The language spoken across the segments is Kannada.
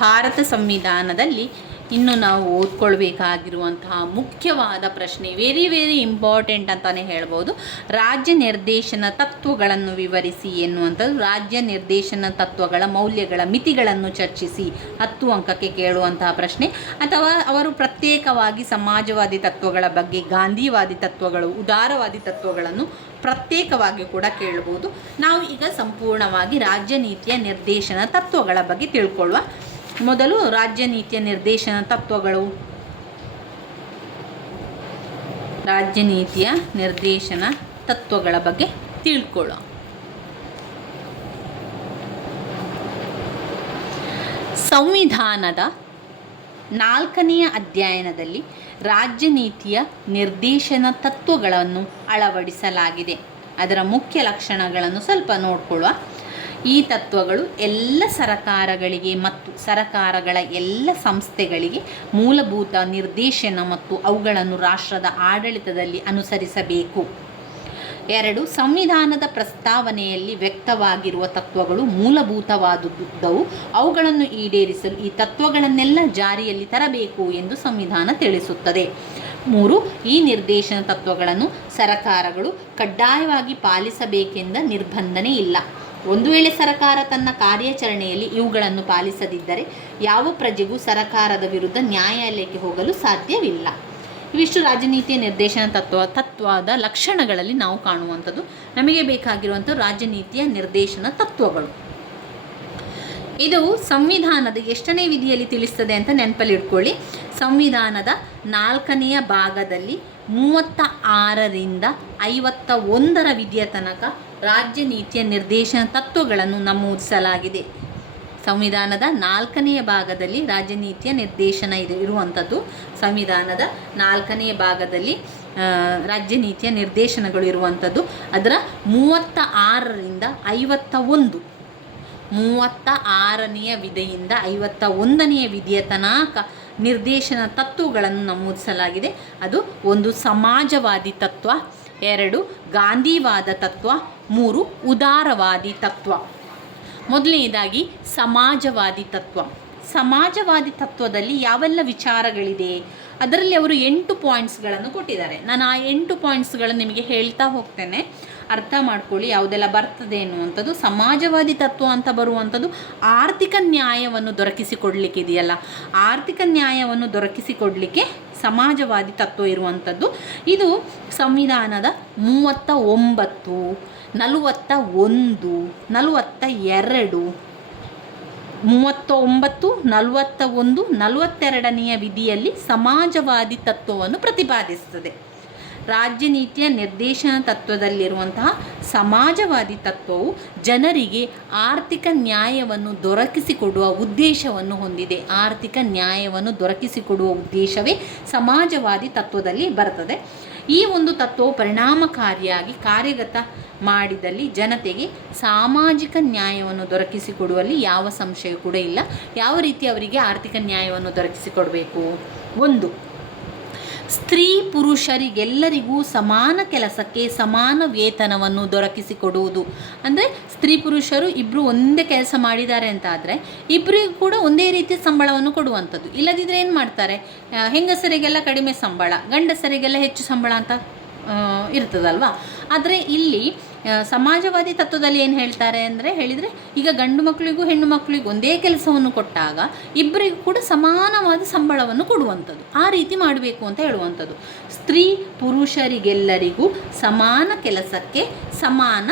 ಭಾರತ ಸಂವಿಧಾನದಲ್ಲಿ ಇನ್ನು ನಾವು ಓದ್ಕೊಳ್ಬೇಕಾಗಿರುವಂತಹ ಮುಖ್ಯವಾದ ಪ್ರಶ್ನೆ ವೆರಿ ವೆರಿ ಇಂಪಾರ್ಟೆಂಟ್ ಅಂತಲೇ ಹೇಳ್ಬೋದು. ರಾಜ್ಯ ನಿರ್ದೇಶನ ತತ್ವಗಳನ್ನು ವಿವರಿಸಿ ಎನ್ನುವಂಥದ್ದು. ರಾಜ್ಯ ನಿರ್ದೇಶನ ತತ್ವಗಳ ಮೌಲ್ಯಗಳ ಮಿತಿಗಳನ್ನು ಚರ್ಚಿಸಿ ಹತ್ತು ಅಂಕಕ್ಕೆ ಕೇಳುವಂತಹ ಪ್ರಶ್ನೆ. ಅಥವಾ ಅವರು ಪ್ರತ್ಯೇಕವಾಗಿ ಸಮಾಜವಾದಿ ತತ್ವಗಳ ಬಗ್ಗೆ, ಗಾಂಧಿವಾದಿ ತತ್ವಗಳು, ಉದಾರವಾದಿ ತತ್ವಗಳನ್ನು ಪ್ರತ್ಯೇಕವಾಗಿ ಕೂಡ ಕೇಳ್ಬೋದು. ನಾವು ಈಗ ಸಂಪೂರ್ಣವಾಗಿ ರಾಜ್ಯ ನೀತಿಯ ನಿರ್ದೇಶನ ತತ್ವಗಳ ಬಗ್ಗೆ ತಿಳ್ಕೊಳ್ಳುವ ಮೊದಲು ರಾಜ್ಯ ನೀತಿಯ ನಿರ್ದೇಶನ ತತ್ವಗಳು. ರಾಜ್ಯ ನೀತಿಯ ನಿರ್ದೇಶನ ತತ್ವಗಳ ಬಗ್ಗೆ ತಿಳ್ಕೊಳ್ಳೋ. ಸಂವಿಧಾನದ ನಾಲ್ಕನೆಯ ಅಧ್ಯಯನದಲ್ಲಿ ರಾಜ್ಯ ನೀತಿಯ ನಿರ್ದೇಶನ ತತ್ವಗಳನ್ನು ಅಳವಡಿಸಲಾಗಿದೆ. ಅದರ ಮುಖ್ಯ ಲಕ್ಷಣಗಳನ್ನು ಸ್ವಲ್ಪ ನೋಡ್ಕೊಳ್ಳುವ ಈ ತತ್ವಗಳು ಎಲ್ಲ ಸರಕಾರಗಳಿಗೆ ಮತ್ತು ಸರಕಾರಗಳ ಎಲ್ಲ ಸಂಸ್ಥೆಗಳಿಗೆ ಮೂಲಭೂತ ನಿರ್ದೇಶನ ಮತ್ತು ಅವುಗಳನ್ನು ರಾಷ್ಟ್ರದ ಆಡಳಿತದಲ್ಲಿ ಅನುಸರಿಸಬೇಕು. ಎರಡು, ಸಂವಿಧಾನದ ಪ್ರಸ್ತಾವನೆಯಲ್ಲಿ ವ್ಯಕ್ತವಾಗಿರುವ ತತ್ವಗಳು ಮೂಲಭೂತವಾದುದ್ದವು. ಅವುಗಳನ್ನು ಈಡೇರಿಸಲು ಈ ತತ್ವಗಳನ್ನೆಲ್ಲ ಜಾರಿಯಲ್ಲಿ ತರಬೇಕು ಎಂದು ಸಂವಿಧಾನ ತಿಳಿಸುತ್ತದೆ. ಮೂರು, ಈ ನಿರ್ದೇಶನ ತತ್ವಗಳನ್ನು ಸರಕಾರಗಳು ಕಡ್ಡಾಯವಾಗಿ ಪಾಲಿಸಬೇಕೆಂದ ನಿರ್ಬಂಧನೆ ಇಲ್ಲ. ಒಂದು ವೇಳೆ ಸರಕಾರ ತನ್ನ ಕಾರ್ಯಾಚರಣೆಯಲ್ಲಿ ಇವುಗಳನ್ನು ಪಾಲಿಸದಿದ್ದರೆ ಯಾವ ಪ್ರಜೆಗೂ ಸರಕಾರದ ವಿರುದ್ಧ ನ್ಯಾಯಾಲಯಕ್ಕೆ ಹೋಗಲು ಸಾಧ್ಯವಿಲ್ಲ. ಇವಿಷ್ಟು ರಾಜನೀತಿಯ ನಿರ್ದೇಶನ ತತ್ವ, ತತ್ವದ ಲಕ್ಷಣಗಳಲ್ಲಿ ನಾವು ಕಾಣುವಂಥದ್ದು. ನಮಗೆ ಬೇಕಾಗಿರುವಂಥ ರಾಜನೀತಿಯ ನಿರ್ದೇಶನ ತತ್ವಗಳು. ಇದು ಸಂವಿಧಾನದ ಎಷ್ಟನೇ ವಿಧಿಯಲ್ಲಿ ತಿಳಿಸ್ತದೆ ಅಂತ ನೆನಪಲ್ಲಿ ಇಟ್ಕೊಳ್ಳಿ. ಸಂವಿಧಾನದ ನಾಲ್ಕನೆಯ ಭಾಗದಲ್ಲಿ ಮೂವತ್ತ ಆರರಿಂದ ಐವತ್ತ ಒಂದರ ವಿಧಿಯ ತನಕ ರಾಜ್ಯ ನೀತಿಯ ನಿರ್ದೇಶನ ತತ್ವಗಳನ್ನು ನಮೂದಿಸಲಾಗಿದೆ. ಸಂವಿಧಾನದ ನಾಲ್ಕನೆಯ ಭಾಗದಲ್ಲಿ ರಾಜ್ಯ ನೀತಿಯ ನಿರ್ದೇಶನ ಇದೆ, ಇರುವಂಥದ್ದು. ಸಂವಿಧಾನದ ನಾಲ್ಕನೆಯ ಭಾಗದಲ್ಲಿ ರಾಜ್ಯ ನೀತಿಯ ನಿರ್ದೇಶನಗಳು ಇರುವಂಥದ್ದು. ಅದರ ಮೂವತ್ತ ಆರರಿಂದ ಐವತ್ತ ಒಂದು. ಮೂವತ್ತ ಆರನೆಯ ವಿಧೆಯಿಂದ ಐವತ್ತ ಒಂದನೆಯ ವಿಧಿಯ ತನಕ ನಿರ್ದೇಶನ ತತ್ವಗಳನ್ನು ನಮೂದಿಸಲಾಗಿದೆ. ಅದು ಒಂದು ಸಮಾಜವಾದಿ ತತ್ವ, ಎರಡು ಗಾಂಧಿವಾದ ತತ್ವ, ಮೂರು ಉದಾರವಾದಿ ತತ್ವ. ಮೊದಲನೆಯದಾಗಿ ಸಮಾಜವಾದಿ ತತ್ವ. ಸಮಾಜವಾದಿ ತತ್ವದಲ್ಲಿ ಯಾವೆಲ್ಲ ವಿಚಾರಗಳಿದೆ? ಅದರಲ್ಲಿ ಅವರು ಎಂಟು ಪಾಯಿಂಟ್ಸ್ಗಳನ್ನು ಕೊಟ್ಟಿದ್ದಾರೆ. ನಾನು ಆ ಎಂಟು ಪಾಯಿಂಟ್ಸ್ಗಳನ್ನು ನಿಮಗೆ ಹೇಳ್ತಾ ಹೋಗ್ತೇನೆ. ಅರ್ಥ ಮಾಡ್ಕೊಳ್ಳಿ, ಯಾವುದೆಲ್ಲ ಬರ್ತದೆ ಎನ್ನುವಂಥದ್ದು ಸಮಾಜವಾದಿ ತತ್ವ ಅಂತ ಬರುವಂಥದ್ದು ಆರ್ಥಿಕ ನ್ಯಾಯವನ್ನು ದೊರಕಿಸಿಕೊಡ್ಲಿಕ್ಕೆ ಇದೆಯಲ್ಲ ಆರ್ಥಿಕ ನ್ಯಾಯವನ್ನು ದೊರಕಿಸಿಕೊಡಲಿಕ್ಕೆ ಸಮಾಜವಾದಿ ತತ್ವ ಇರುವಂಥದ್ದು. ಇದು ಸಂವಿಧಾನದ ಮೂವತ್ತ ಒಂಬತ್ತು, ನಲವತ್ತ ಒಂದು, ನಲವತ್ತ ಎರಡು, ಮೂವತ್ತ ಒಂಬತ್ತು, ನಲವತ್ತ ಒಂದು, ನಲವತ್ತೆರಡನೆಯ ವಿಧಿಯಲ್ಲಿ ಸಮಾಜವಾದಿ ತತ್ವವನ್ನು ಪ್ರತಿಪಾದಿಸುತ್ತದೆ ರಾಜ್ಯ ನೀತಿಯ ನಿರ್ದೇಶನ ತತ್ವದಲ್ಲಿರುವಂತಹ ಸಮಾಜವಾದಿ ತತ್ವವು ಜನರಿಗೆ ಆರ್ಥಿಕ ನ್ಯಾಯವನ್ನು ದೊರಕಿಸಿಕೊಡುವ ಉದ್ದೇಶವನ್ನು ಹೊಂದಿದೆ. ಆರ್ಥಿಕ ನ್ಯಾಯವನ್ನು ದೊರಕಿಸಿಕೊಡುವ ಉದ್ದೇಶವೇ ಸಮಾಜವಾದಿ ತತ್ವದಲ್ಲಿ ಬರ್ತದೆ ಈ ಒಂದು ತತ್ವವು ಪರಿಣಾಮಕಾರಿಯಾಗಿ ಕಾರ್ಯಗತ ಮಾಡಿದಲ್ಲಿ ಜನತೆಗೆ ಸಾಮಾಜಿಕ ನ್ಯಾಯವನ್ನು ದೊರಕಿಸಿಕೊಡುವಲ್ಲಿ ಯಾವ ಸಂಶಯ ಕೂಡ ಇಲ್ಲ. ಯಾವ ರೀತಿ ಅವರಿಗೆ ಆರ್ಥಿಕ ನ್ಯಾಯವನ್ನು ದೊರಕಿಸಿಕೊಡಬೇಕು? ಒಂದು ಸ್ತ್ರೀ ಪುರುಷರಿಗೆಲ್ಲರಿಗೂ ಸಮಾನ ಕೆಲಸಕ್ಕೆ ಸಮಾನ ವೇತನವನ್ನು ದೊರಕಿಸಿಕೊಡುವುದು. ಅಂದರೆ ಸ್ತ್ರೀ ಪುರುಷರು ಇಬ್ಬರು ಒಂದೇ ಕೆಲಸ ಮಾಡಿದ್ದಾರೆ ಅಂತ ಆದರೆ ಇಬ್ಬರಿಗೂ ಕೂಡ ಒಂದೇ ರೀತಿಯ ಸಂಬಳವನ್ನು ಕೊಡುವಂಥದ್ದು. ಇಲ್ಲದಿದ್ದರೆ ಏನು ಮಾಡ್ತಾರೆ? ಹೆಂಗಸರಿಗೆಲ್ಲ ಕಡಿಮೆ ಸಂಬಳ, ಗಂಡಸರಿಗೆಲ್ಲ ಹೆಚ್ಚು ಸಂಬಳ ಅಂತ ಇರ್ತದಲ್ವಾ? ಆದರೆ ಇಲ್ಲಿ ಸಮಾಜವಾದಿ ತತ್ವದಲ್ಲಿ ಏನು ಹೇಳ್ತಾರೆ ಅಂದರೆ ಹೇಳಿದರೆ, ಈಗ ಗಂಡು ಮಕ್ಕಳಿಗೂ ಹೆಣ್ಣು ಮಕ್ಕಳಿಗೂ ಒಂದೇ ಕೆಲಸವನ್ನು ಕೊಟ್ಟಾಗ ಇಬ್ಬರಿಗೂ ಕೂಡ ಸಮಾನವಾದ ಸಂಬಳವನ್ನು ಕೊಡುವಂಥದ್ದು. ಆ ರೀತಿ ಮಾಡಬೇಕು ಅಂತ ಹೇಳುವಂಥದ್ದು. ಸ್ತ್ರೀ ಪುರುಷರಿಗೆಲ್ಲರಿಗೂ ಸಮಾನ ಕೆಲಸಕ್ಕೆ ಸಮಾನ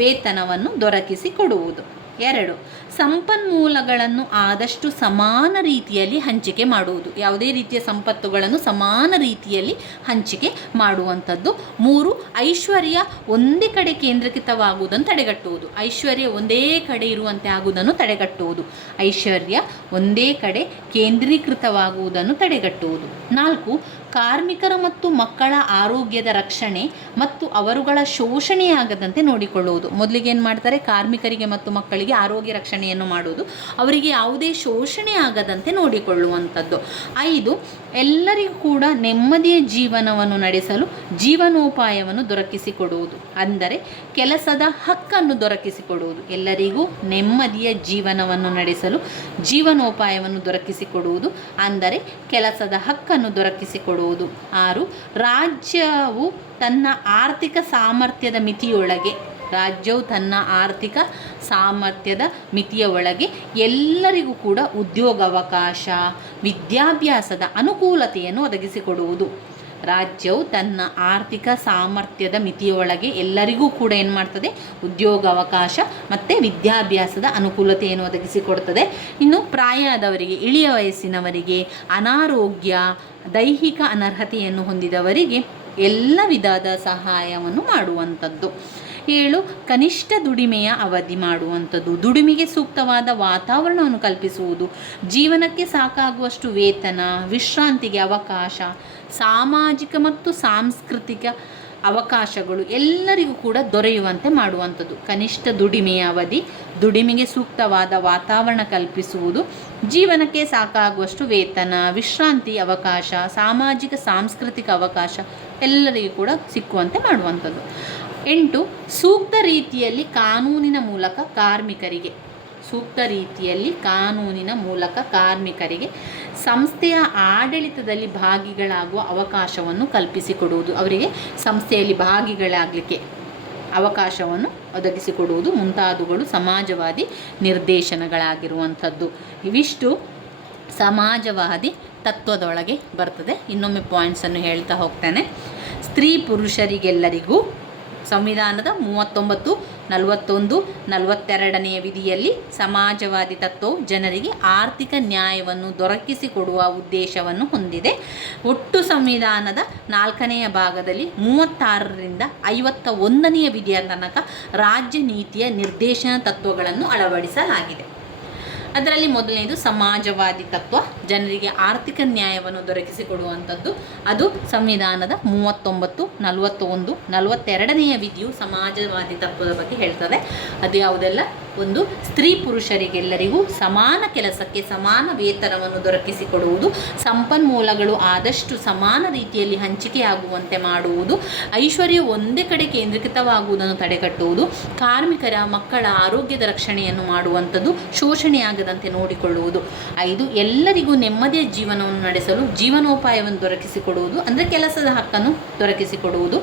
ವೇತನವನ್ನು ದೊರಕಿಸಿ ಕೊಡುವುದು. ಎರಡು ಸಂಪನ್ಮೂಲಗಳನ್ನು ಆದಷ್ಟು ಸಮಾನ ರೀತಿಯಲ್ಲಿ ಹಂಚಿಕೆ ಮಾಡುವುದು. ಯಾವುದೇ ರೀತಿಯ ಸಂಪತ್ತುಗಳನ್ನು ಸಮಾನ ರೀತಿಯಲ್ಲಿ ಹಂಚಿಕೆ ಮಾಡುವಂಥದ್ದು. ಮೂರು, ಐಶ್ವರ್ಯ ಒಂದೇ ಕಡೆ ಕೇಂದ್ರೀಕೃತವಾಗುವುದನ್ನು ತಡೆಗಟ್ಟುವುದು. ಐಶ್ವರ್ಯ ಒಂದೇ ಕಡೆ ಇರುವಂತೆ ಆಗುವುದನ್ನು ತಡೆಗಟ್ಟುವುದು. ಐಶ್ವರ್ಯ ಒಂದೇ ಕಡೆ ಕೇಂದ್ರೀಕೃತವಾಗುವುದನ್ನು ತಡೆಗಟ್ಟುವುದು. ನಾಲ್ಕು, ಕಾರ್ಮಿಕರ ಮತ್ತು ಮಕ್ಕಳ ಆರೋಗ್ಯದ ರಕ್ಷಣೆ ಮತ್ತು ಅವರುಗಳ ಶೋಷಣೆಯಾಗದಂತೆ ನೋಡಿಕೊಳ್ಳುವುದು. ಮೊದಲಿಗೆ ಏನು ಮಾಡ್ತಾರೆ ಕಾರ್ಮಿಕರಿಗೆ ಮತ್ತು ಮಕ್ಕಳಿಗೆ ಆರೋಗ್ಯ ರಕ್ಷಣೆಯನ್ನು ಮಾಡುವುದು ಅವರಿಗೆ ಯಾವುದೇ ಶೋಷಣೆ ಆಗದಂತೆ ನೋಡಿಕೊಳ್ಳುವಂಥದ್ದು. ಐದು, ಎಲ್ಲರಿಗೂ ಕೂಡ ನೆಮ್ಮದಿಯ ಜೀವನವನ್ನು ನಡೆಸಲು ಜೀವನೋಪಾಯವನ್ನು ದೊರಕಿಸಿಕೊಡುವುದು. ಅಂದರೆ ಕೆಲಸದ ಹಕ್ಕನ್ನು ದೊರಕಿಸಿಕೊಡುವುದು. ಎಲ್ಲರಿಗೂ ನೆಮ್ಮದಿಯ ಜೀವನವನ್ನು ನಡೆಸಲು ಜೀವನೋಪಾಯವನ್ನು ದೊರಕಿಸಿಕೊಡುವುದು. ಅಂದರೆ ಕೆಲಸದ ಹಕ್ಕನ್ನು ದೊರಕಿಸಿಕೊಡುವುದು. ಆರು, ರಾಜ್ಯವು ತನ್ನ ಆರ್ಥಿಕ ಸಾಮರ್ಥ್ಯದ ಮಿತಿಯೊಳಗೆ ರಾಜ್ಯವು ತನ್ನ ಆರ್ಥಿಕ ಸಾಮರ್ಥ್ಯದ ಮಿತಿಯ ಒಳಗೆ ಎಲ್ಲರಿಗೂ ಕೂಡ ಉದ್ಯೋಗಾವಕಾಶ, ವಿದ್ಯಾಭ್ಯಾಸದ ಅನುಕೂಲತೆಯನ್ನು ಒದಗಿಸಿಕೊಡುವುದು. ರಾಜ್ಯವು ತನ್ನ ಆರ್ಥಿಕ ಸಾಮರ್ಥ್ಯದ ಮಿತಿಯೊಳಗೆ ಎಲ್ಲರಿಗೂ ಕೂಡ ಏನು ಮಾಡ್ತದೆ? ಉದ್ಯೋಗಾವಕಾಶ ಮತ್ತು ವಿದ್ಯಾಭ್ಯಾಸದ ಅನುಕೂಲತೆಯನ್ನು ಒದಗಿಸಿಕೊಡ್ತದೆ. ಇನ್ನು ಪ್ರಾಯದವರಿಗೆ, ಇಳಿಯ ವಯಸ್ಸಿನವರಿಗೆ, ಅನಾರೋಗ್ಯ, ದೈಹಿಕ ಅನರ್ಹತೆಯನ್ನು ಹೊಂದಿದವರಿಗೆ ಎಲ್ಲ ವಿಧದ ಸಹಾಯವನ್ನು ಮಾಡುವಂಥದ್ದು. ಏಳು, ಕನಿಷ್ಠ ದುಡಿಮೆಯ ಅವಧಿ ಮಾಡುವಂಥದ್ದು. ದುಡಿಮೆಗೆ ಸೂಕ್ತವಾದ ವಾತಾವರಣವನ್ನು ಕಲ್ಪಿಸುವುದು. ಜೀವನಕ್ಕೆ ಸಾಕಾಗುವಷ್ಟು ವೇತನ, ವಿಶ್ರಾಂತಿಗೆ ಅವಕಾಶ, ಸಾಮಾಜಿಕ ಮತ್ತು ಸಾಂಸ್ಕೃತಿಕ ಅವಕಾಶಗಳು ಎಲ್ಲರಿಗೂ ಕೂಡ ದೊರೆಯುವಂತೆ ಮಾಡುವಂಥದ್ದು. ಕನಿಷ್ಠ ದುಡಿಮೆಯ ಅವಧಿ, ದುಡಿಮೆಗೆ ಸೂಕ್ತವಾದ ವಾತಾವರಣ ಕಲ್ಪಿಸುವುದು. ಜೀವನಕ್ಕೆ ಸಾಕಾಗುವಷ್ಟು ವೇತನ, ವಿಶ್ರಾಂತಿ ಅವಕಾಶ, ಸಾಮಾಜಿಕ, ಸಾಂಸ್ಕೃತಿಕ ಅವಕಾಶ ಎಲ್ಲರಿಗೂ ಕೂಡ ಸಿಕ್ಕುವಂತೆ ಮಾಡುವಂಥದ್ದು. ಎಂಟು, ಸೂಕ್ತ ರೀತಿಯಲ್ಲಿ ಕಾನೂನಿನ ಮೂಲಕ ಕಾರ್ಮಿಕರಿಗೆ. ಸೂಕ್ತ ರೀತಿಯಲ್ಲಿ ಕಾನೂನಿನ ಮೂಲಕ ಕಾರ್ಮಿಕರಿಗೆ ಸಂಸ್ಥೆಯ ಆಡಳಿತದಲ್ಲಿ ಭಾಗಿಗಳಾಗುವ ಅವಕಾಶವನ್ನು ಕಲ್ಪಿಸಿಕೊಡುವುದು. ಅವರಿಗೆ ಸಂಸ್ಥೆಯಲ್ಲಿ ಭಾಗಿಗಳಾಗಲಿಕ್ಕೆ ಅವಕಾಶವನ್ನು ಒದಗಿಸಿಕೊಡುವುದು ಮುಂತಾದವುಗಳು ಸಮಾಜವಾದಿ ನಿರ್ದೇಶನಗಳಾಗಿರುವಂಥದ್ದು. ಇವಿಷ್ಟು ಸಮಾಜವಾದಿ ತತ್ವದೊಳಗೆ ಬರ್ತದೆ. ಇನ್ನೊಮ್ಮೆ ಪಾಯಿಂಟ್ಸನ್ನು ಹೇಳ್ತಾ ಹೋಗ್ತೇನೆ. ಸ್ತ್ರೀ ಪುರುಷರಿಗೆಲ್ಲರಿಗೂ ಸಂವಿಧಾನದ ಮೂವತ್ತೊಂಬತ್ತು, ನಲವತ್ತೊಂದು ನಲವತ್ತೆರಡನೆಯ ವಿಧಿಯಲ್ಲಿ ಸಮಾಜವಾದಿ ತತ್ವವು ಜನರಿಗೆ ಆರ್ಥಿಕ ನ್ಯಾಯವನ್ನು ದೊರಕಿಸಿಕೊಡುವ ಉದ್ದೇಶವನ್ನು ಹೊಂದಿದೆ. ಒಟ್ಟು ಸಂವಿಧಾನದ ನಾಲ್ಕನೆಯ ಭಾಗದಲ್ಲಿ ಮೂವತ್ತಾರರಿಂದ ಐವತ್ತ ಒಂದನೆಯ ವಿಧಿಯ ತನಕ ರಾಜ್ಯ ನೀತಿಯ ನಿರ್ದೇಶನ ತತ್ವಗಳನ್ನು ಅಳವಡಿಸಲಾಗಿದೆ. ಅದರಲ್ಲಿ ಮೊದಲನೇದು ಸಮಾಜವಾದಿ ತತ್ವ, ಜನರಿಗೆ ಆರ್ಥಿಕ ನ್ಯಾಯವನ್ನು ದೊರಕಿಸಿಕೊಡುವಂಥದ್ದು. ಅದು ಸಂವಿಧಾನದ ಮೂವತ್ತೊಂಬತ್ತು, ನಲವತ್ತೊಂದು, ನಲವತ್ತೆರಡನೆಯ ವಿಧಿಯು ಸಮಾಜವಾದಿ ತತ್ವದ ಬಗ್ಗೆ ಹೇಳ್ತದೆ. ಅದು ಯಾವುದೆಲ್ಲ? ಒಂದು ಸ್ತ್ರೀ ಪುರುಷರಿಗೆಲ್ಲರಿಗೂ ಸಮಾನ ಕೆಲಸಕ್ಕೆ ಸಮಾನ ವೇತನವನ್ನು ದೊರಕಿಸಿಕೊಡುವುದು, ಸಂಪನ್ಮೂಲಗಳು ಆದಷ್ಟು ಸಮಾನ ರೀತಿಯಲ್ಲಿ ಹಂಚಿಕೆಯಾಗುವಂತೆ ಮಾಡುವುದು, ಐಶ್ವರ್ಯ ಒಂದೇ ಕಡೆ ಕೇಂದ್ರೀಕೃತವಾಗುವುದನ್ನು ತಡೆಗಟ್ಟುವುದು, ಕಾರ್ಮಿಕರ ಮಕ್ಕಳ ಆರೋಗ್ಯದ ರಕ್ಷಣೆಯನ್ನು ಮಾಡುವಂಥದ್ದು ಶೋಷಣೆಯಾಗದಂತೆ ನೋಡಿಕೊಳ್ಳುವುದು. ಐದು, ಎಲ್ಲರಿಗೂ ನೆಮ್ಮದಿಯ ಜೀವನವನ್ನು ನಡೆಸಲು ಜೀವನೋಪಾಯವನ್ನು ದೊರಕಿಸಿಕೊಡುವುದು, ಅಂದರೆ ಕೆಲಸದ ಹಕ್ಕನ್ನು ದೊರಕಿಸಿಕೊಡುವುದು.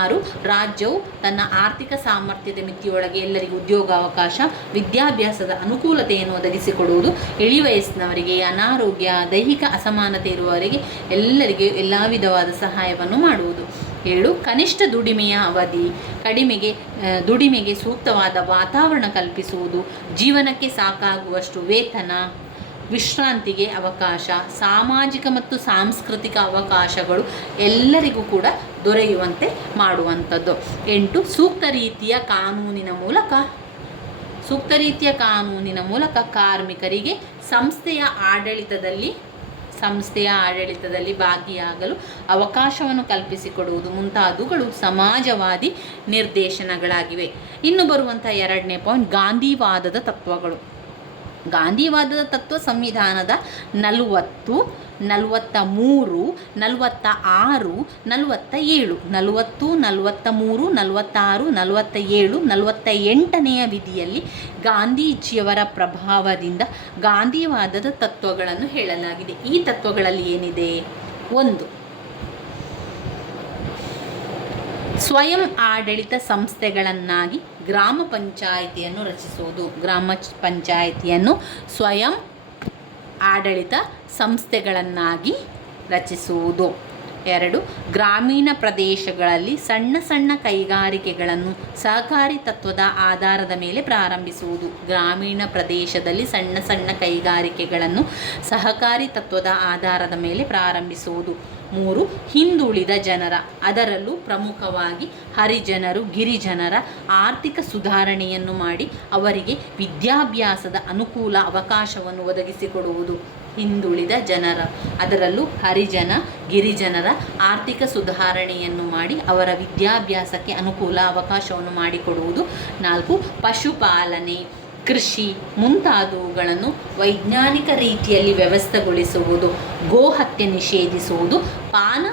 ಆರು, ರಾಜ್ಯವು ತನ್ನ ಆರ್ಥಿಕ ಸಾಮರ್ಥ್ಯದ ಮಿತಿಯೊಳಗೆ ಎಲ್ಲರಿಗೂ ಉದ್ಯೋಗಾವಕಾಶ ವಿದ್ಯಾಭ್ಯಾಸದ ಅನುಕೂಲತೆಯನ್ನು ಒದಗಿಸಿಕೊಡುವುದು. ಇಳಿ ವಯಸ್ಸಿನವರಿಗೆ, ಅನಾರೋಗ್ಯ, ದೈಹಿಕ ಅಸಮಾನತೆ ಇರುವವರಿಗೆ ಎಲ್ಲರಿಗೆ ಎಲ್ಲ ವಿಧವಾದ ಸಹಾಯವನ್ನು ಮಾಡುವುದು. ಏಳು, ಕನಿಷ್ಠ ದುಡಿಮೆಯ ಅವಧಿ. ಕಡಿಮೆಗೆ ದುಡಿಮೆಗೆ ಸೂಕ್ತವಾದ ವಾತಾವರಣ ಕಲ್ಪಿಸುವುದು. ಜೀವನಕ್ಕೆ ಸಾಕಾಗುವಷ್ಟು ವೇತನ, ವಿಶ್ರಾಂತಿಗೆ ಅವಕಾಶ, ಸಾಮಾಜಿಕ ಮತ್ತು ಸಾಂಸ್ಕೃತಿಕ ಅವಕಾಶಗಳು ಎಲ್ಲರಿಗೂ ಕೂಡ ದೊರೆಯುವಂತೆ ಮಾಡುವಂಥದ್ದು. ಎಂಟು, ಸೂಕ್ತ ರೀತಿಯ ಕಾನೂನಿನ ಮೂಲಕ ಸೂಕ್ತ ರೀತಿಯ ಕಾನೂನಿನ ಮೂಲಕ ಕಾರ್ಮಿಕರಿಗೆ ಸಂಸ್ಥೆಯ ಆಡಳಿತದಲ್ಲಿ ಸಂಸ್ಥೆಯ ಆಡಳಿತದಲ್ಲಿ ಭಾಗಿಯಾಗಲು ಅವಕಾಶವನ್ನು ಕಲ್ಪಿಸಿಕೊಡುವುದು ಮುಂತಾದವುಗಳು ಸಮಾಜವಾದಿ ನಿರ್ದೇಶನಗಳಾಗಿವೆ. ಇನ್ನು ಬರುವಂಥ ಎರಡನೇ ಪಾಯಿಂಟ್ ಗಾಂಧಿವಾದದ ತತ್ವಗಳು. ಗಾಂಧಿವಾದದ ತತ್ವ ಸಂವಿಧಾನದ ನಲವತ್ತು, ನಲವತ್ತ ಮೂರು, ನಲವತ್ತ ಆರು, ನಲವತ್ತ ಏಳು. ನಲವತ್ತು, ನಲವತ್ತ ಮೂರು ನಲವತ್ತಾರು ನಲವತ್ತ ಏಳು, ನಲವತ್ತ ಎಂಟನೆಯ ವಿಧಿಯಲ್ಲಿ ಗಾಂಧೀಜಿಯವರ ಪ್ರಭಾವದಿಂದ ಗಾಂಧಿವಾದದ ತತ್ವಗಳನ್ನು ಹೇಳಲಾಗಿದೆ. ಈ ತತ್ವಗಳಲ್ಲಿ ಏನಿದೆ? ಒಂದು ಸ್ವಯಂ ಆಡಳಿತ ಸಂಸ್ಥೆಗಳನ್ನಾಗಿ ಗ್ರಾಮ ಪಂಚಾಯಿತಿಯನ್ನು ರಚಿಸುವುದು. ಗ್ರಾಮ ಪಂಚಾಯಿತಿಯನ್ನು ಸ್ವಯಂ ಆಡಳಿತ ಸಂಸ್ಥೆಗಳನ್ನಾಗಿ ರಚಿಸುವುದು. ಎರಡು, ಗ್ರಾಮೀಣ ಪ್ರದೇಶಗಳಲ್ಲಿ ಸಣ್ಣ ಸಣ್ಣ ಕೈಗಾರಿಕೆಗಳನ್ನು ಸಹಕಾರಿ ತತ್ವದ ಆಧಾರದ ಮೇಲೆ ಪ್ರಾರಂಭಿಸುವುದು. ಗ್ರಾಮೀಣ ಪ್ರದೇಶದಲ್ಲಿ ಸಣ್ಣ ಸಣ್ಣ ಕೈಗಾರಿಕೆಗಳನ್ನು ಸಹಕಾರಿ ತತ್ವದ ಆಧಾರದ ಮೇಲೆ ಪ್ರಾರಂಭಿಸುವುದು. ಮೂರು ಹಿಂದುಳಿದ ಜನರ. ಅದರಲ್ಲೂ ಪ್ರಮುಖವಾಗಿ ಹರಿಜನರು, ಗಿರಿಜನರ ಆರ್ಥಿಕ ಸುಧಾರಣೆಯನ್ನು ಮಾಡಿ ಅವರಿಗೆ ವಿದ್ಯಾಭ್ಯಾಸದ ಅನುಕೂಲ ಅವಕಾಶವನ್ನು ಒದಗಿಸಿಕೊಡುವುದು. ಹಿಂದುಳಿದ ಜನರ. ಅದರಲ್ಲೂ ಹರಿಜನ, ಗಿರಿಜನರ ಆರ್ಥಿಕ ಸುಧಾರಣೆಯನ್ನು ಮಾಡಿ ಅವರ ವಿದ್ಯಾಭ್ಯಾಸಕ್ಕೆ ಅನುಕೂಲ ಅವಕಾಶವನ್ನು ಮಾಡಿಕೊಡುವುದು. ನಾಲ್ಕು, ಪಶುಪಾಲನೆ. ಕೃಷಿ ಮುಂತಾದವುಗಳನ್ನು ವೈಜ್ಞಾನಿಕ ರೀತಿಯಲ್ಲಿ ವ್ಯವಸ್ಥೆಗೊಳಿಸುವುದು, ಗೋಹತ್ಯೆ ನಿಷೇಧಿಸುವುದು, ಪಾನ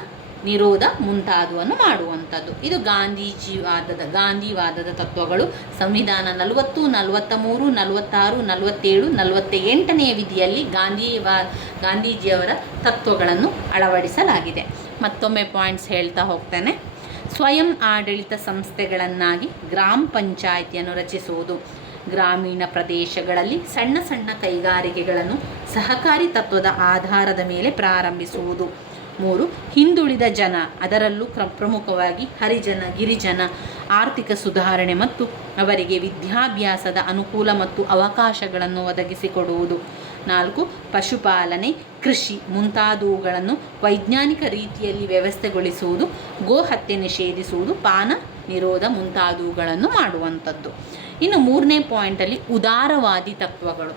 ನಿರೋಧ ಮುಂತಾದವನ್ನು ಮಾಡುವಂಥದ್ದು. ಇದು ಗಾಂಧೀಜಿವಾದದ ಗಾಂಧಿವಾದದ ತತ್ವಗಳು. ಸಂವಿಧಾನ ನಲವತ್ತು ನಲವತ್ತ ಮೂರು ನಲವತ್ತಾರು, ನಲವತ್ತೇಳು ನಲವತ್ತ ಎಂಟನೆಯ ವಿಧಿಯಲ್ಲಿ ಗಾಂಧಿವಾ ಗಾಂಧೀಜಿಯವರ ತತ್ವಗಳನ್ನು ಅಳವಡಿಸಲಾಗಿದೆ. ಮತ್ತೊಮ್ಮೆ ಪಾಯಿಂಟ್ಸ್ ಹೇಳ್ತಾ ಹೋಗ್ತೇನೆ. ಸ್ವಯಂ ಆಡಳಿತ ಸಂಸ್ಥೆಗಳನ್ನಾಗಿ ಗ್ರಾಮ ಪಂಚಾಯಿತಿಯನ್ನು ರಚಿಸುವುದು. ಗ್ರಾಮೀಣ ಪ್ರದೇಶಗಳಲ್ಲಿ ಸಣ್ಣ ಸಣ್ಣ ಕೈಗಾರಿಕೆಗಳನ್ನು ಸಹಕಾರಿ ತತ್ವದ ಆಧಾರದ ಮೇಲೆ ಪ್ರಾರಂಭಿಸುವುದು. ಮೂರು, ಹಿಂದುಳಿದ ಜನ, ಅದರಲ್ಲೂ ಕ್ರ ಪ್ರಮುಖವಾಗಿ ಹರಿಜನ, ಗಿರಿಜನ, ಆರ್ಥಿಕ ಸುಧಾರಣೆ ಮತ್ತು ಅವರಿಗೆ ವಿದ್ಯಾಭ್ಯಾಸದ ಅನುಕೂಲ ಮತ್ತು ಅವಕಾಶಗಳನ್ನು ಒದಗಿಸಿಕೊಡುವುದು. ನಾಲ್ಕು, ಪಶುಪಾಲನೆ, ಕೃಷಿ ಮುಂತಾದವುಗಳನ್ನು ವೈಜ್ಞಾನಿಕ ರೀತಿಯಲ್ಲಿ ವ್ಯವಸ್ಥೆಗೊಳಿಸುವುದು, ಗೋಹತ್ಯೆ ನಿಷೇಧಿಸುವುದು, ಪಾನ ನಿರೋಧ ಮುಂತಾದವುಗಳನ್ನು ಮಾಡುವಂಥದ್ದು. ಇನ್ನು ಮೂರನೇ ಪಾಯಿಂಟಲ್ಲಿ ಉದಾರವಾದಿ ತತ್ವಗಳು.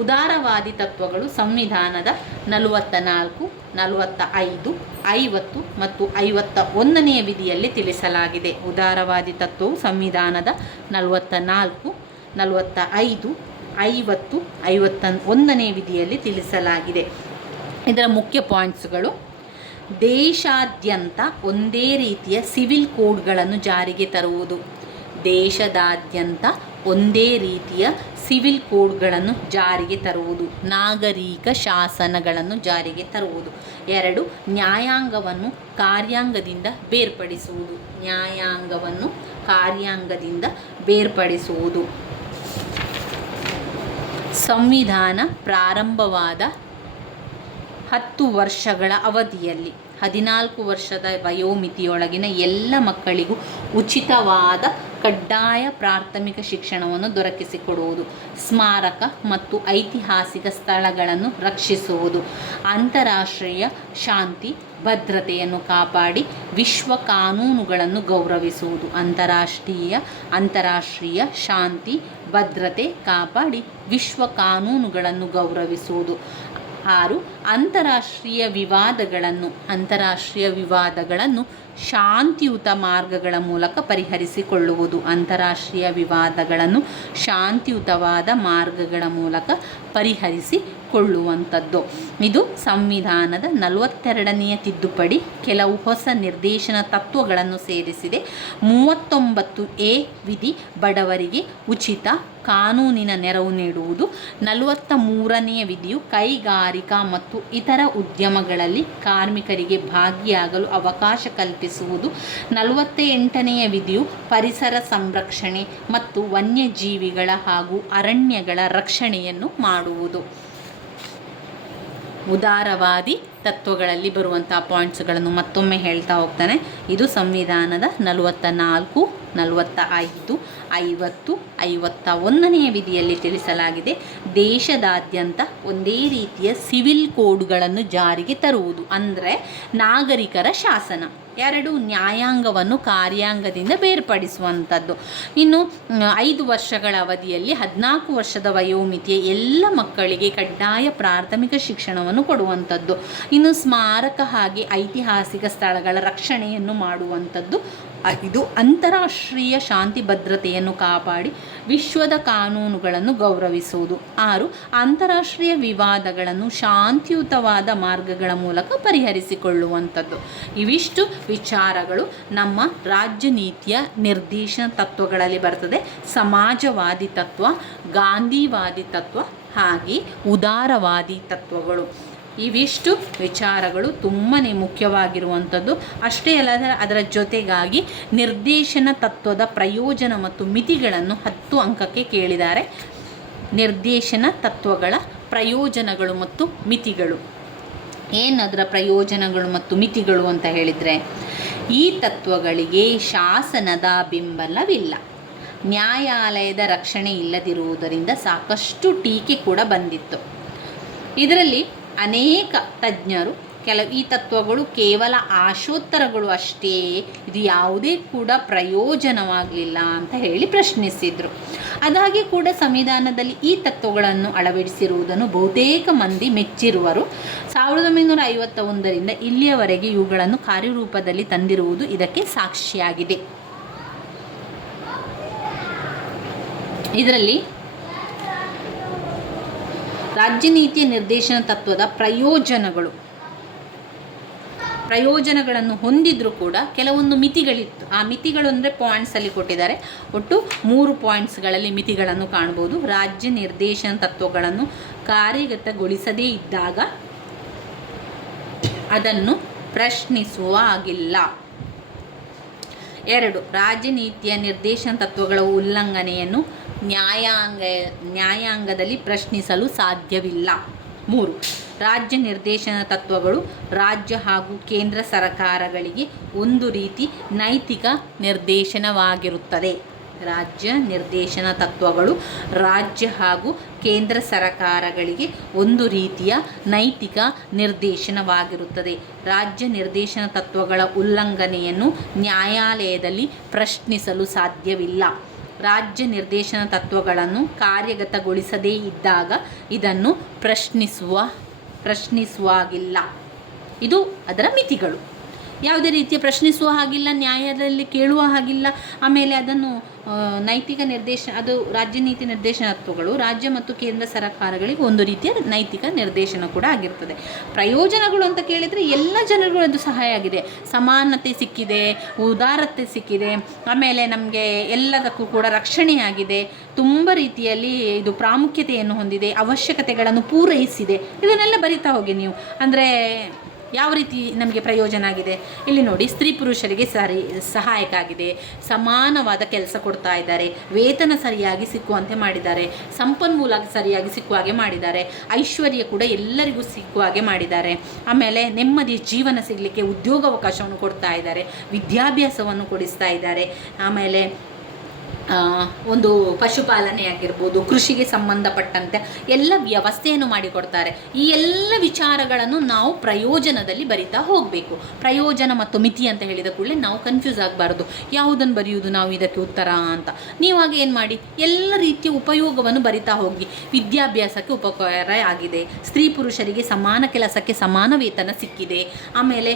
ಉದಾರವಾದಿ ತತ್ವಗಳು ಸಂವಿಧಾನದ ನಲವತ್ತ ನಾಲ್ಕು ನಲವತ್ತ ಐದು ಐವತ್ತು ಮತ್ತು ಐವತ್ತ ಒಂದನೆಯ ವಿಧಿಯಲ್ಲಿ ತಿಳಿಸಲಾಗಿದೆ. ಉದಾರವಾದಿ ತತ್ವವು ಸಂವಿಧಾನದ ನಲವತ್ತ ನಾಲ್ಕು ನಲವತ್ತ ಐದು ಐವತ್ತು ಐವತ್ತ ಒಂದನೇ ವಿಧಿಯಲ್ಲಿ ತಿಳಿಸಲಾಗಿದೆ. ಇದರ ಮುಖ್ಯ ಪಾಯಿಂಟ್ಸ್ಗಳು, ದೇಶಾದ್ಯಂತ ಒಂದೇ ರೀತಿಯ ಸಿವಿಲ್ ಕೋಡ್ಗಳನ್ನು ಜಾರಿಗೆ ತರುವುದು. ದೇಶದಾದ್ಯಂತ ಒಂದೇ ರೀತಿಯ ಸಿವಿಲ್ ಕೋಡ್ಗಳನ್ನು ಜಾರಿಗೆ ತರುವುದು, ನಾಗರಿಕ ಶಾಸನಗಳನ್ನು ಜಾರಿಗೆ ತರುವುದು. ಎರಡು, ನ್ಯಾಯಾಂಗವನ್ನು ಕಾರ್ಯಾಂಗದಿಂದ ಬೇರ್ಪಡಿಸುವುದು. ನ್ಯಾಯಾಂಗವನ್ನು ಕಾರ್ಯಾಂಗದಿಂದ ಬೇರ್ಪಡಿಸುವುದು. ಸಂವಿಧಾನ ಪ್ರಾರಂಭವಾದ ಹತ್ತು ವರ್ಷಗಳ ಅವಧಿಯಲ್ಲಿ, ಹದಿನಾಲ್ಕು ವರ್ಷದ ವಯೋಮಿತಿಯೊಳಗಿನ ಎಲ್ಲ ಮಕ್ಕಳಿಗೂ ಉಚಿತವಾದ ಕಡ್ಡಾಯ ಪ್ರಾಥಮಿಕ ಶಿಕ್ಷಣವನ್ನು ದೊರಕಿಸಿಕೊಡುವುದು, ಸ್ಮಾರಕ ಮತ್ತು ಐತಿಹಾಸಿಕ ಸ್ಥಳಗಳನ್ನು ರಕ್ಷಿಸುವುದು, ಅಂತಾರಾಷ್ಟ್ರೀಯ ಶಾಂತಿ, ಭದ್ರತೆಯನ್ನು ಕಾಪಾಡಿ ವಿಶ್ವ ಕಾನೂನುಗಳನ್ನು ಗೌರವಿಸುವುದು, ಅಂತಾರಾಷ್ಟ್ರೀಯ ಅಂತಾರಾಷ್ಟ್ರೀಯ ಶಾಂತಿ, ಭದ್ರತೆ ಕಾಪಾಡಿ ವಿಶ್ವ ಕಾನೂನುಗಳನ್ನು ಗೌರವಿಸುವುದು. ಆರು ಅಂತಾರಾಷ್ಟ್ರೀಯ ವಿವಾದಗಳನ್ನು ಅಂತಾರಾಷ್ಟ್ರೀಯ ವಿವಾದಗಳನ್ನು ಶಾಂತಿಯುತ ಮಾರ್ಗಗಳ ಮೂಲಕ ಪರಿಹರಿಸಿಕೊಳ್ಳುವುದು ಅಂತಾರಾಷ್ಟ್ರೀಯ ವಿವಾದಗಳನ್ನು ಶಾಂತಿಯುತವಾದ ಮಾರ್ಗಗಳ ಮೂಲಕ ಪರಿಹರಿಸಿಕೊಳ್ಳುವಂಥದ್ದು ಇದು ಸಂವಿಧಾನದ ನಲವತ್ತೆರಡನೆಯ ತಿದ್ದುಪಡಿ. ಕೆಲವು ಹೊಸ ನಿರ್ದೇಶನ ತತ್ವಗಳನ್ನು ಸೇರಿಸಿದೆ. ಮೂವತ್ತೊಂಬತ್ತು ಎ ವಿಧಿ ಬಡವರಿಗೆ ಉಚಿತ ಕಾನೂನಿನ ನೆರವು ನೀಡುವುದು. ನಲವತ್ತ ಮೂರನೆಯ ವಿಧಿಯು ಕೈಗಾರಿಕಾ ಮತ್ತು ಇತರ ಉದ್ಯಮಗಳಲ್ಲಿ ಕಾರ್ಮಿಕರಿಗೆ ಭಾಗಿಯಾಗಲು ಅವಕಾಶ ಕಲ್ಪಿಸುವುದು. ನಲವತ್ತ ಎಂಟನೆಯ ವಿಧಿಯು ಪರಿಸರ ಸಂರಕ್ಷಣೆ ಮತ್ತು ವನ್ಯಜೀವಿಗಳ ಹಾಗೂ ಅರಣ್ಯಗಳ ರಕ್ಷಣೆಯನ್ನು ಮಾಡುವುದು. ಉದಾರವಾದಿ ತತ್ವಗಳಲ್ಲಿ ಬರುವಂಥ ಪಾಯಿಂಟ್ಸ್ಗಳನ್ನು ಮತ್ತೊಮ್ಮೆ ಹೇಳ್ತಾ ಹೋಗ್ತಾನೆ. ಇದು ಸಂವಿಧಾನದ ನಲವತ್ತ ನಾಲ್ಕು ನಲವತ್ತ ಐದು ಐವತ್ತು ಐವತ್ತ ಒಂದನೆಯ ವಿಧಿಯಲ್ಲಿ ತಿಳಿಸಲಾಗಿದೆ. ದೇಶದಾದ್ಯಂತ ಒಂದೇ ರೀತಿಯ ಸಿವಿಲ್ ಕೋಡ್ಗಳನ್ನು ಜಾರಿಗೆ ತರುವುದು, ಅಂದರೆ ನಾಗರಿಕರ ಶಾಸನ. ಎರಡು ನ್ಯಾಯಾಂಗವನ್ನು ಕಾರ್ಯಾಂಗದಿಂದ ಬೇರ್ಪಡಿಸುವಂಥದ್ದು. ಇನ್ನು ಐದು ವರ್ಷಗಳ ಅವಧಿಯಲ್ಲಿ ಹದಿನಾಲ್ಕು ವರ್ಷದ ವಯೋಮಿತಿಯ ಎಲ್ಲ ಮಕ್ಕಳಿಗೆ ಕಡ್ಡಾಯ ಪ್ರಾಥಮಿಕ ಶಿಕ್ಷಣವನ್ನು ಕೊಡುವಂಥದ್ದು. ಇನ್ನು ಸ್ಮಾರಕ ಹಾಗೆ ಐತಿಹಾಸಿಕ ಸ್ಥಳಗಳ ರಕ್ಷಣೆಯನ್ನು ಮಾಡುವಂಥದ್ದು. ಇದು ಅಂತಾರಾಷ್ಟ್ರೀಯ ಶಾಂತಿ ಭದ್ರತೆಯನ್ನು ಕಾಪಾಡಿ ವಿಶ್ವದ ಕಾನೂನುಗಳನ್ನು ಗೌರವಿಸುವುದು. ಆರು, ಅಂತಾರಾಷ್ಟ್ರೀಯ ವಿವಾದಗಳನ್ನು ಶಾಂತಿಯುತವಾದ ಮಾರ್ಗಗಳ ಮೂಲಕ ಪರಿಹರಿಸಿಕೊಳ್ಳುವಂಥದ್ದು. ಇವಿಷ್ಟು ವಿಚಾರಗಳು ನಮ್ಮ ರಾಜ್ಯ ನೀತಿಯ ನಿರ್ದೇಶನ ತತ್ವಗಳಲ್ಲಿ ಬರ್ತದೆ. ಸಮಾಜವಾದಿ ತತ್ವ, ಗಾಂಧಿವಾದಿ ತತ್ವ ಹಾಗೆ ಉದಾರವಾದಿ ತತ್ವಗಳು. ಇವಿಷ್ಟು ವಿಚಾರಗಳು ತುಂಬಾ ಮುಖ್ಯವಾಗಿರುವಂಥದ್ದು ಅಷ್ಟೇ ಅಲ್ಲದೆ ಅದರ ಜೊತೆಗಾಗಿ ನಿರ್ದೇಶನ ತತ್ವದ ಪ್ರಯೋಜನ ಮತ್ತು ಮಿತಿಗಳನ್ನು ಹತ್ತು ಅಂಕಕ್ಕೆ ಕೇಳಿದ್ದಾರೆ. ನಿರ್ದೇಶನ ತತ್ವಗಳ ಪ್ರಯೋಜನಗಳು ಮತ್ತು ಮಿತಿಗಳು. ಏನದರ ಪ್ರಯೋಜನಗಳು ಮತ್ತು ಮಿತಿಗಳು ಅಂತ ಹೇಳಿದರೆ? ಈ ತತ್ವಗಳಿಗೆ ಶಾಸನದ ಬೆಂಬಲವಿಲ್ಲ. ನ್ಯಾಯಾಲಯದ ರಕ್ಷಣೆ ಇಲ್ಲದಿರುವುದರಿಂದ ಸಾಕಷ್ಟು ಟೀಕೆ ಕೂಡ ಬಂದಿತ್ತು. ಇದರಲ್ಲಿ ಅನೇಕ ತಜ್ಞರು ಕೆಲವು ಈ ತತ್ವಗಳು ಕೇವಲ ಆಶೋತ್ತರಗಳು ಅಷ್ಟೇ, ಇದು ಯಾವುದೇ ಕೂಡ ಪ್ರಯೋಜನವಾಗಲಿಲ್ಲ ಅಂತ ಹೇಳಿ ಪ್ರಶ್ನಿಸಿದರು. ಅದಾಗಿ ಕೂಡ ಸಂವಿಧಾನದಲ್ಲಿ ಈ ತತ್ವಗಳನ್ನು ಅಳವಡಿಸಿರುವುದನ್ನು ಬಹುತೇಕ ಮಂದಿ ಮೆಚ್ಚಿರುವರು. ಸಾವಿರದ ಒಂಬೈನೂರ ಐವತ್ತ ಒಂದರಿಂದ ಇಲ್ಲಿಯವರೆಗೆ ಇವುಗಳನ್ನು ಕಾರ್ಯರೂಪದಲ್ಲಿ ತಂದಿರುವುದು ಇದಕ್ಕೆ ಸಾಕ್ಷಿಯಾಗಿದೆ. ಇದರಲ್ಲಿ ರಾಜ್ಯ ನೀತಿಯ ನಿರ್ದೇಶನ ತತ್ವದ ಪ್ರಯೋಜನಗಳು. ಪ್ರಯೋಜನಗಳನ್ನು ಹೊಂದಿದ್ರೂ ಕೂಡ ಕೆಲವೊಂದು ಮಿತಿಗಳಿತ್ತು. ಆ ಮಿತಿಗಳು ಅಂದರೆ ಪಾಯಿಂಟ್ಸಲ್ಲಿ ಕೊಟ್ಟಿದ್ದಾರೆ. ಒಟ್ಟು ಮೂರು ಪಾಯಿಂಟ್ಸ್ಗಳಲ್ಲಿ ಮಿತಿಗಳನ್ನು ಕಾಣ್ಬೋದು. ರಾಜ್ಯ ನಿರ್ದೇಶನ ತತ್ವಗಳನ್ನು ಕಾರ್ಯಗತಗೊಳಿಸದೇ ಇದ್ದಾಗ ಅದನ್ನು ಪ್ರಶ್ನಿಸುವ ಆಗಿಲ್ಲ ಎರಡು ರಾಜನೀತಿಯ ನಿರ್ದೇಶನ ತತ್ವಗಳ ಉಲ್ಲಂಘನೆಯನ್ನು ನ್ಯಾಯಾಂಗ, ನ್ಯಾಯಾಂಗದಲ್ಲಿ ಪ್ರಶ್ನಿಸಲು ಸಾಧ್ಯವಿಲ್ಲ. ಮೂರು ರಾಜ್ಯ ನಿರ್ದೇಶನ ತತ್ವಗಳು ರಾಜ್ಯ ಹಾಗೂ ಕೇಂದ್ರ ಸರ್ಕಾರಗಳಿಗೆ ಒಂದು ರೀತಿ ನೈತಿಕ ನಿರ್ದೇಶನವಾಗಿರುತ್ತದೆ. ರಾಜ್ಯ ನಿರ್ದೇಶನ ತತ್ವಗಳು ರಾಜ್ಯ ಹಾಗೂ ಕೇಂದ್ರ ಸರ್ಕಾರಗಳಿಗೆ ಒಂದು ರೀತಿಯ ನೈತಿಕ ನಿರ್ದೇಶನವಾಗಿರುತ್ತದೆ. ರಾಜ್ಯ ನಿರ್ದೇಶನ ತತ್ವಗಳ ಉಲ್ಲಂಘನೆಯನ್ನು ನ್ಯಾಯಾಲಯದಲ್ಲಿ ಪ್ರಶ್ನಿಸಲು ಸಾಧ್ಯವಿಲ್ಲ. ರಾಜ್ಯ ನಿರ್ದೇಶನ ತತ್ವಗಳನ್ನು ಕಾರ್ಯಗತಗೊಳಿಸದೇ ಇದ್ದಾಗ ಇದನ್ನು ಪ್ರಶ್ನಿಸುವ ಪ್ರಶ್ನಿಸುವಾಗಿಲ್ಲ. ಇದು ಅದರ ಮಿತಿಗಳು. ಯಾವುದೇ ರೀತಿಯ ಪ್ರಶ್ನಿಸುವ ಹಾಗಿಲ್ಲ ನ್ಯಾಯದಲ್ಲಿ ಕೇಳುವ ಹಾಗಿಲ್ಲ. ಆಮೇಲೆ ಅದನ್ನು ನೈತಿಕ ನಿರ್ದೇಶನ ಅದು ರಾಜ್ಯ ನೀತಿ ನಿರ್ದೇಶನತ್ವಗಳು, ರಾಜ್ಯ ಮತ್ತು ಕೇಂದ್ರ ಸರ್ಕಾರಗಳಿಗೆ ಒಂದು ರೀತಿಯ ನೈತಿಕ ನಿರ್ದೇಶನ ಕೂಡ ಆಗಿರ್ತದೆ. ಪ್ರಯೋಜನಗಳು ಅಂತ ಕೇಳಿದರೆ ಎಲ್ಲ ಜನರಿಗೂ ಅದು ಸಹಾಯ ಆಗಿದೆ. ಸಮಾನತೆ ಸಿಕ್ಕಿದೆ, ಉದಾರತೆ ಸಿಕ್ಕಿದೆ. ಆಮೇಲೆ ನಮಗೆ ಎಲ್ಲದಕ್ಕೂ ಕೂಡ ರಕ್ಷಣೆಯಾಗಿದೆ ತುಂಬ ರೀತಿಯಲ್ಲಿ ಇದು ಪ್ರಾಮುಖ್ಯತೆಯನ್ನು ಹೊಂದಿದೆ, ಅವಶ್ಯಕತೆಗಳನ್ನು ಪೂರೈಸಿದೆ. ಇದನ್ನೆಲ್ಲ ಬರಿತಾ ಹೋಗಿ ನೀವು. ಅಂದರೆ ಯಾವ ರೀತಿ ನಮಗೆ ಪ್ರಯೋಜನ ಆಗಿದೆ? ಇಲ್ಲಿ ನೋಡಿ, ಸ್ತ್ರೀ ಪುರುಷರಿಗೆ ಸರಿ, ಸಹಾಯಕ ಆಗಿದೆ. ಸಮಾನವಾದ ಕೆಲಸ ಕೊಡ್ತಾ ಇದ್ದಾರೆ. ವೇತನ ಸರಿಯಾಗಿ ಸಿಕ್ಕುವಂತೆ ಮಾಡಿದ್ದಾರೆ. ಸಂಪನ್ಮೂಲ ಸರಿಯಾಗಿ ಸಿಕ್ಕುವ ಹಾಗೆ ಮಾಡಿದ್ದಾರೆ. ಐಶ್ವರ್ಯ ಕೂಡ ಎಲ್ಲರಿಗೂ ಸಿಕ್ಕುವ ಹಾಗೆ ಮಾಡಿದ್ದಾರೆ. ಆಮೇಲೆ ನೆಮ್ಮದಿ ಜೀವನ ಸಿಗಲಿಕ್ಕೆ ಉದ್ಯೋಗಾವಕಾಶವನ್ನು ಕೊಡ್ತಾ ಇದ್ದಾರೆ. ವಿದ್ಯಾಭ್ಯಾಸವನ್ನು ಕೊಡಿಸ್ತಾ ಇದ್ದಾರೆ. ಆಮೇಲೆ ಒಂದು ಪಶುಪಾಲನೆ ಆಗಿರ್ಬೋದು, ಕೃಷಿಗೆ ಸಂಬಂಧಪಟ್ಟಂತೆ ಎಲ್ಲ ವ್ಯವಸ್ಥೆಯನ್ನು ಮಾಡಿಕೊಡ್ತಾರೆ. ಈ ಎಲ್ಲ ವಿಚಾರಗಳನ್ನು ನಾವು ಪ್ರಯೋಜನದಲ್ಲಿ ಬರಿತಾ ಹೋಗಬೇಕು. ಪ್ರಯೋಜನ ಮತ್ತು ಮಿತಿ ಅಂತ ಹೇಳಿದ ಕೂಡಲೇ ನಾವು ಕನ್ಫ್ಯೂಸ್ ಆಗಬಾರ್ದು. ಯಾವುದನ್ನು ಬರೆಯುವುದು, ನಾವು ಇದಕ್ಕೆ ಉತ್ತರ ಅಂತ. ನೀವಾಗ ಏನು ಮಾಡಿ? ಎಲ್ಲ ರೀತಿಯ ಉಪಯೋಗವನ್ನು ಬರಿತಾ ಹೋಗಿ. ವಿದ್ಯಾಭ್ಯಾಸಕ್ಕೆ ಉಪಕಾರ ಆಗಿದೆ. ಸ್ತ್ರೀ ಪುರುಷರಿಗೆ ಸಮಾನ ಕೆಲಸಕ್ಕೆ ಸಮಾನ ವೇತನ ಸಿಕ್ಕಿದೆ. ಆಮೇಲೆ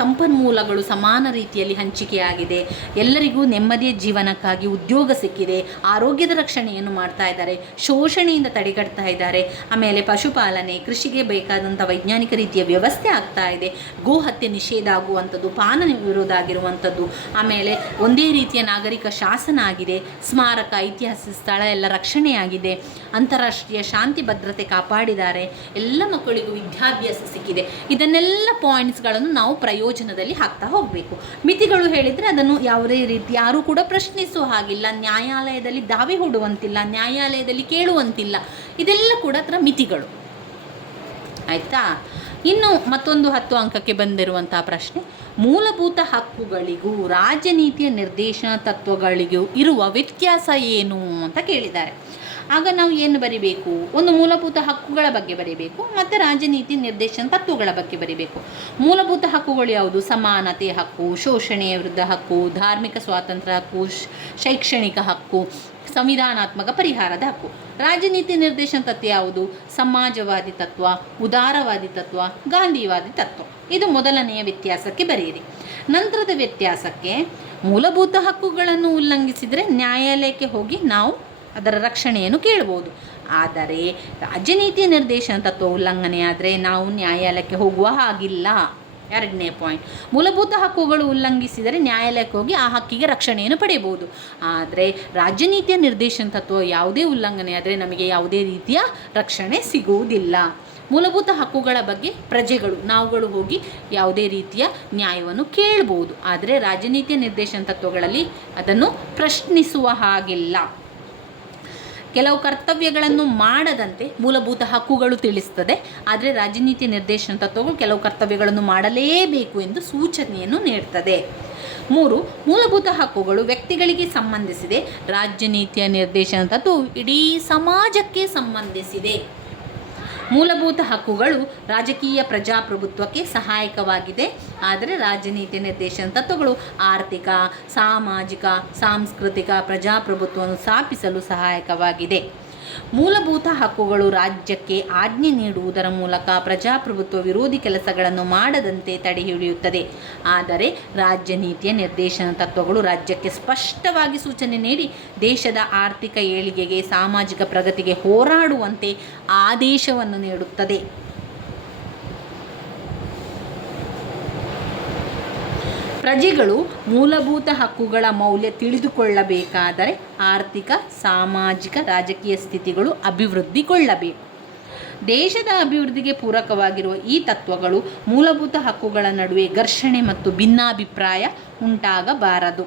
ಸಂಪನ್ಮೂಲಗಳು ಸಮಾನ ರೀತಿಯಲ್ಲಿ ಹಂಚಿಕೆಯಾಗಿದೆ ಎಲ್ಲರಿಗೂ ನೆಮ್ಮದಿಯ ಜೀವನಕ್ಕಾಗಿ ಉದ್ಯೋಗ ಸಿಕ್ಕಿದೆ. ಆರೋಗ್ಯದ ರಕ್ಷಣೆಯನ್ನು ಮಾಡ್ತಾ ಇದ್ದಾರೆ. ಶೋಷಣೆಯಿಂದ ತಡೆಗಟ್ತಾ ಇದ್ದಾರೆ. ಆಮೇಲೆ ಪಶುಪಾಲನೆ, ಕೃಷಿಗೆ ಬೇಕಾದಂಥ ವೈಜ್ಞಾನಿಕ ರೀತಿಯ ವ್ಯವಸ್ಥೆ ಆಗ್ತಾ ಇದೆ. ಗೋ ಹತ್ಯೆ ನಿಷೇಧ ಆಗುವಂಥದ್ದು, ಪಾನ ವಿರೋಧ ಆಗಿರುವಂಥದ್ದು, ಆಮೇಲೆ ಒಂದೇ ರೀತಿಯ ನಾಗರಿಕ ಶಾಸನ ಆಗಿದೆ. ಸ್ಮಾರಕ, ಐತಿಹಾಸಿಕ ಸ್ಥಳ ಎಲ್ಲ ರಕ್ಷಣೆಯಾಗಿದೆ. ಅಂತಾರಾಷ್ಟ್ರೀಯ ಶಾಂತಿ, ಭದ್ರತೆ ಕಾಪಾಡಿದ್ದಾರೆ. ಎಲ್ಲ ಮಕ್ಕಳಿಗೂ ವಿದ್ಯಾಭ್ಯಾಸ ಸಿಕ್ಕಿದೆ. ಇದನ್ನೆಲ್ಲ ಪಾಯಿಂಟ್ಸ್ಗಳನ್ನು ನಾವು ಪ್ರಯೋಜನದಲ್ಲಿ ಹಾಕ್ತಾ ಹೋಗಬೇಕು. ಮಿತಿಗಳು ಹೇಳಿದರೆ ಅದನ್ನು ಯಾವುದೇ ರೀತಿ ಯಾರೂ ಕೂಡ ಪ್ರಶ್ನಿಸುವ ಹಾಗಿಲ್ಲ. ನ್ಯಾಯಾಲಯದಲ್ಲಿ ದಾವೆ ಹೂಡುವಂತಿಲ್ಲ, ನ್ಯಾಯಾಲಯದಲ್ಲಿ ಕೇಳುವಂತಿಲ್ಲ. ಇದೆಲ್ಲ ಕೂಡ ಅದರ ಮಿತಿಗಳು. ಆಯಿತಾ? ಇನ್ನು ಮತ್ತೊಂದು ಹತ್ತು ಅಂಕಕ್ಕೆ ಬಂದಿರುವಂತಹ ಪ್ರಶ್ನೆ, ಮೂಲಭೂತ ಹಕ್ಕುಗಳಿಗೂ ರಾಜನೀತಿಯ ನಿರ್ದೇಶನ ತತ್ವಗಳಿಗೂ ಇರುವ ವ್ಯತ್ಯಾಸ ಏನು ಅಂತ ಕೇಳಿದ್ದಾರೆ. ಆಗ ನಾವು ಏನು ಬರಿಬೇಕು? ಒಂದು ಮೂಲಭೂತ ಹಕ್ಕುಗಳ ಬಗ್ಗೆ ಬರಿಬೇಕು, ಮತ್ತು ರಾಜನೀತಿ ನಿರ್ದೇಶನ ತತ್ವಗಳ ಬಗ್ಗೆ ಬರಿಬೇಕು. ಮೂಲಭೂತ ಹಕ್ಕುಗಳು ಯಾವುದು? ಸಮಾನತೆ ಹಕ್ಕು ಶೋಷಣೆಯ ವಿರುದ್ಧ ಹಕ್ಕು, ಧಾರ್ಮಿಕ ಸ್ವಾತಂತ್ರ್ಯ ಹಕ್ಕು ಶೈಕ್ಷಣಿಕ ಹಕ್ಕು, ಸಂವಿಧಾನಾತ್ಮಕ ಪರಿಹಾರದ ಹಕ್ಕು. ರಾಜನೀತಿ ನಿರ್ದೇಶನ ತತ್ವ ಯಾವುದು? ಸಮಾಜವಾದಿ ತತ್ವ, ಉದಾರವಾದಿ ತತ್ವ, ಗಾಂಧಿವಾದಿ ತತ್ವ. ಇದು ಮೊದಲನೆಯ ವ್ಯತ್ಯಾಸಕ್ಕೆ ಬರೆಯಿರಿ. ನಂತರದ ವ್ಯತ್ಯಾಸಕ್ಕೆ ಮೂಲಭೂತ ಹಕ್ಕುಗಳನ್ನು ಉಲ್ಲಂಘಿಸಿದರೆ ನ್ಯಾಯಾಲಯಕ್ಕೆ ಹೋಗಿ ನಾವು ಅದರ ರಕ್ಷಣೆಯನ್ನು ಕೇಳ್ಬೋದು. ಆದರೆ ರಾಜನೀತಿಯ ನಿರ್ದೇಶನ ತತ್ವ ಉಲ್ಲಂಘನೆ ಆದರೆ ನಾವು ನ್ಯಾಯಾಲಯಕ್ಕೆ ಹೋಗುವ ಹಾಗಿಲ್ಲ. ಎರಡನೇ ಪಾಯಿಂಟ್ ಮೂಲಭೂತ ಹಕ್ಕುಗಳು ಉಲ್ಲಂಘಿಸಿದರೆ ನ್ಯಾಯಾಲಯಕ್ಕೆ ಹೋಗಿ ಆ ಹಕ್ಕಿಗೆ ರಕ್ಷಣೆಯನ್ನು ಪಡೆಯಬಹುದು. ಆದರೆ ರಾಜನೀತಿಯ ನಿರ್ದೇಶನ ತತ್ವ ಯಾವುದೇ ಉಲ್ಲಂಘನೆ ಆದರೆ ನಮಗೆ ಯಾವುದೇ ರೀತಿಯ ರಕ್ಷಣೆ ಸಿಗುವುದಿಲ್ಲ. ಮೂಲಭೂತ ಹಕ್ಕುಗಳ ಬಗ್ಗೆ ಪ್ರಜೆಗಳು, ನಾವುಗಳು ಹೋಗಿ ಯಾವುದೇ ರೀತಿಯ ನ್ಯಾಯವನ್ನು ಕೇಳಬಹುದು ಆದರೆ ರಾಜನೀತಿಯ ನಿರ್ದೇಶನ ತತ್ವಗಳಲ್ಲಿ ಅದನ್ನು ಪ್ರಶ್ನಿಸುವ ಹಾಗಿಲ್ಲ. ಕೆಲವು ಕರ್ತವ್ಯಗಳನ್ನು ಮಾಡದಂತೆ ಮೂಲಭೂತ ಹಕ್ಕುಗಳು ತಿಳಿಸ್ತದೆ. ಆದರೆ ರಾಜನೀತಿ ನಿರ್ದೇಶನ ತತ್ವಗಳು ಕೆಲವು ಕರ್ತವ್ಯಗಳನ್ನು ಮಾಡಲೇಬೇಕು ಎಂದು ಸೂಚನೆಯನ್ನು ನೀಡ್ತದೆ. ಮೂರು, ಮೂಲಭೂತ ಹಕ್ಕುಗಳು ವ್ಯಕ್ತಿಗಳಿಗೆ ಸಂಬಂಧಿಸಿದೆ. ರಾಜ್ಯನೀತಿಯ ನಿರ್ದೇಶನ ತತ್ವವು ಇಡೀ ಸಮಾಜಕ್ಕೆ ಸಂಬಂಧಿಸಿದೆ. ಮೂಲಭೂತ ಹಕ್ಕುಗಳು ರಾಜಕೀಯ ಪ್ರಜಾಪ್ರಭುತ್ವಕ್ಕೆ ಸಹಾಯಕವಾಗಿದೆ. ಆದರೆ ರಾಜನೀತಿ ನಿರ್ದೇಶನ ತತ್ವಗಳು ಆರ್ಥಿಕ, ಸಾಮಾಜಿಕ, ಸಾಂಸ್ಕೃತಿಕ ಪ್ರಜಾಪ್ರಭುತ್ವವನ್ನು ಸ್ಥಾಪಿಸಲು ಸಹಾಯಕವಾಗಿದೆ. ಮೂಲಭೂತ ಹಕ್ಕುಗಳು ರಾಜ್ಯಕ್ಕೆ ಆಜ್ಞೆ ನೀಡುವುದರ ಮೂಲಕ ಪ್ರಜಾಪ್ರಭುತ್ವ ವಿರೋಧಿ ಕೆಲಸಗಳನ್ನು ಮಾಡದಂತೆ ತಡೆಹಿಡಿಯುತ್ತದೆ ಆದರೆ ರಾಜ್ಯ ನೀತಿಯ ನಿರ್ದೇಶನ ತತ್ವಗಳು ರಾಜ್ಯಕ್ಕೆ ಸ್ಪಷ್ಟವಾಗಿ ಸೂಚನೆ ನೀಡಿ ದೇಶದ ಆರ್ಥಿಕ ಏಳಿಗೆಗೆ ಸಾಮಾಜಿಕ ಪ್ರಗತಿಗೆ ಹೋರಾಡುವಂತೆ ಆದೇಶವನ್ನು ನೀಡುತ್ತದೆ. ಪ್ರಜೆಗಳು ಮೂಲಭೂತ ಹಕ್ಕುಗಳ ಮೌಲ್ಯ ತಿಳಿದುಕೊಳ್ಳಬೇಕಾದರೆ ಆರ್ಥಿಕ, ಸಾಮಾಜಿಕ, ರಾಜಕೀಯ ಸ್ಥಿತಿಗಳು ಅಭಿವೃದ್ಧಿಗೊಳ್ಳಬೇಕು. ದೇಶದ ಅಭಿವೃದ್ಧಿಗೆ ಪೂರಕವಾಗಿರುವ ಈ ತತ್ವಗಳು ಮೂಲಭೂತ ಹಕ್ಕುಗಳ ನಡುವೆ ಘರ್ಷಣೆ ಮತ್ತು ಭಿನ್ನಾಭಿಪ್ರಾಯ ಉಂಟಾಗಬಾರದು.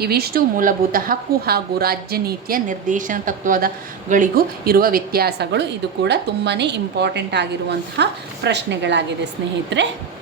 ಇವಿಷ್ಟು ಮೂಲಭೂತ ಹಕ್ಕು ಹಾಗೂ ರಾಜ್ಯ ನೀತಿಯ ನಿರ್ದೇಶನ ತತ್ವದಗಳಿಗೂ ಇರುವ ವ್ಯತ್ಯಾಸಗಳು. ಇದು ಕೂಡ ತುಂಬಾ ಇಂಪಾರ್ಟೆಂಟ್ ಆಗಿರುವಂತಹ ಪ್ರಶ್ನೆಗಳಾಗಿದೆ ಸ್ನೇಹಿತರೆ.